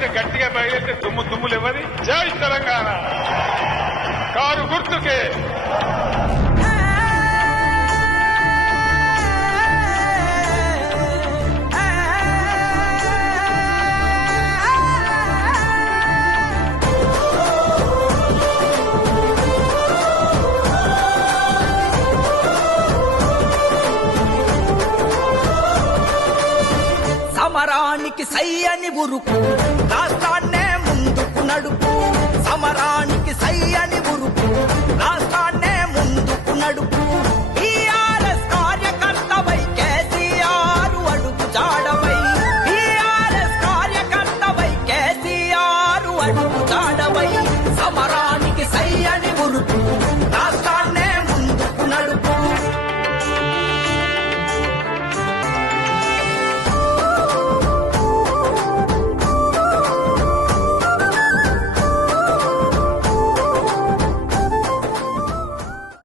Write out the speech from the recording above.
బయట గట్టిగా బయలుదేరితే తుమ్ములు ఇవ్వది. జై తెలంగాణ. కారు గుర్తుకే. సమరానికి సై అని ఉరుకు, రాష్ట్రాన్నే ముందుకు నడుపు. సమరానికి సై అని ఉరుకు, రాష్ట్రాన్ని